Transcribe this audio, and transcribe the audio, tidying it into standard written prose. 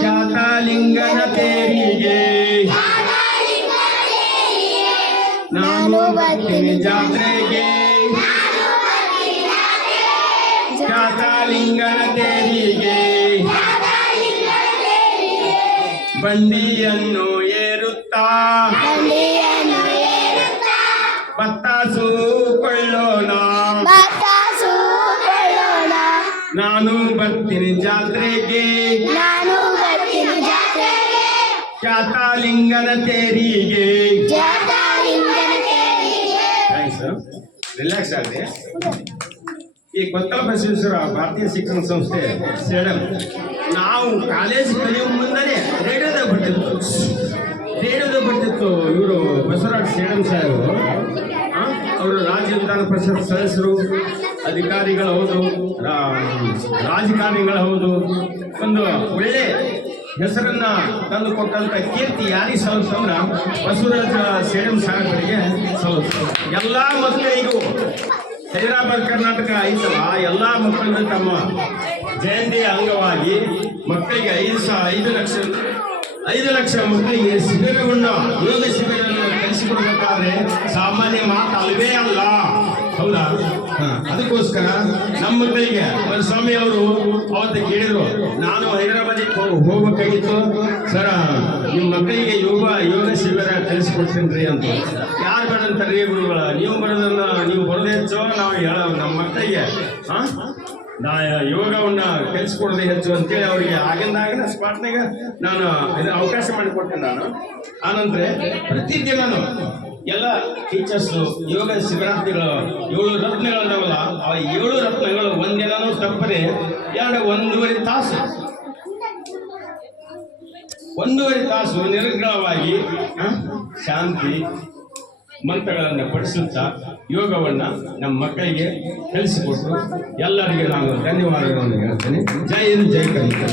ಖ್ಯಾತಲಿಂಗನ ತೇರಿಗೆ ನಾನು ಬರ್ತೀನಿ ಜಾತ್ರೆಗೆ. ಖ್ಯಾತಲಿಂಗನ ತೇರಿಗೆ ಬಂಡಿಯನ್ನು ಏರುತ್ತಾ ಬತ್ತಾಸು ಕೊಳ್ಳೋಣ. ನಾನು ಬರ್ತೀನಿ ಜಾತ್ರೆಗೆ ಖ್ಯಾತಲಿಂಗನ ತೇರಿಗೆ. ರಿಲ್ಯಾಕ್ಸ್ ಆಗಿದೆ. ಈ ಕೊತ್ತಲ ಬಸವೇಶ್ವರ ಭಾರತೀಯ ಶಿಕ್ಷಣ ಸಂಸ್ಥೆ ಸೇಡಂ ನಾವು ಕಾಲೇಜ್ ಕಲಿಯುವ ಮುಂದನೆ ರೇಡಿಯೋದಾಗ ಬಿಟ್ಟಿತ್ತು. ಇವರು ಬಸವರಾಜ್ ಸೇಡಂ ಸಾಹೇಬರು ಅವರು ರಾಜ್ಯ ವಿಧಾನ ಪರಿಷತ್ ಸದಸ್ಯರು, ಅಧಿಕಾರಿಗಳು ಹೌದು, ರಾಜಕಾರಣಿಗಳು ಹೌದು. ಒಂದು ಒಳ್ಳೆ ಹೆಸರನ್ನ ತಂದು ಕೊಟ್ಟಂತ ಕೀರ್ತಿ ಯಾರಿಗೆ ಸಲ್ಲಿಸ್ತಂದ್ರ ಬಸವರಾಜ ಸೇಡಂ ಸಾಹೇಬರಿಗೆ ಸಲ್ಲಿಸ್ತು. ಎಲ್ಲ ಮಕ್ಕಳಿಗೂ ಹೈದರಾಬಾದ್ ಕರ್ನಾಟಕ ಐತಲ್ಲ, ಎಲ್ಲ ಮಕ್ಕಳಿಗೂ ತಮ್ಮ ಜಯಂತಿಯ ಅಂಗವಾಗಿ ಮಕ್ಕಳಿಗೆ 5 ಲಕ್ಷ ಮಕ್ಕಳಿಗೆ ಶಿಬಿರವನ್ನು, ಯೋಗ ಶಿಬಿರವನ್ನು ಕಲಿಸಿಕೊಡ್ಬೇಕಾದ್ರೆ ಸಾಮಾನ್ಯ ಮಾತು ಅಲ್ವೇ ಅಲ್ಲ, ಹೌದಾ? ಅದಕ್ಕೋಸ್ಕರ ನಮ್ಮ ಮಕ್ಕಳಿಗೆ ಸ್ವಾಮಿ ಅವರು ಅವತ್ತು ಕೇಳಿದ್ರು, ನಾನು ಹೈದರಾಬಾದಿಗೆ ಹೋಗ್ಬೇಕಾಗಿತ್ತು ಸರ್, ನಿಮ್ಮ ಮಕ್ಕಳಿಗೆ ಯೋಗ ಶಿಬಿರ ಕಲಿಸಿಕೊಡ್ತೀನಿ ಅಂತ. ಯಾರು ಬೇಡಂತಾರ್ರಿ ಗುರುಗಳ, ನೀವು ಬರೋದನ್ನ ನೀವು ಬರೋದೇ ಹೆಚ್ಚು, ನಾವು ನಮ್ಮ ಮಕ್ಕಳಿಗೆ ಯೋಗವನ್ನ ಕಲಿಸ್ಕೊಡೋದೇ ಹೆಚ್ಚು ಅಂತೇಳಿ ಅವರಿಗೆ ಆಗಿಂದಾಗಿನ ಸ್ಪಾಟ್ನಾಗ ನಾನು ಇದನ್ನ ಅವಕಾಶ ಮಾಡಿಕೊಟ್ಟೆ. ನಾನು ಆನಂತರ ಪ್ರತಿದಿನನೂ ಎಲ್ಲ ಟೀಚರ್ಸು ಯೋಗ ಶಿಬಿರಾರ್ಥಿಗಳು 7 ರತ್ನಗಳನ್ನವಲ್ಲ, ಆ 7 ರತ್ನಗಳು ಒಂದಿನೂ ತಪ್ಪದೆ 1.5 ತಾಸು ನಿರರ್ಗಳವಾಗಿ ಶಾಂತಿ ಮಂತ್ರಗಳನ್ನು ಪಡಿಸುತ್ತಾ ಯೋಗವನ್ನ ನಮ್ಮ ಮಕ್ಕಳಿಗೆ ಕಲಿಸಿಕೊಟ್ಟು ಎಲ್ಲರಿಗೆ ನಾನು ಧನ್ಯವಾದಗಳನ್ನು ಹೇಳ್ತೇನೆ. ಜೈ ಹಿಂದ್, ಜೈ ಕರ್ನಾಟಕ.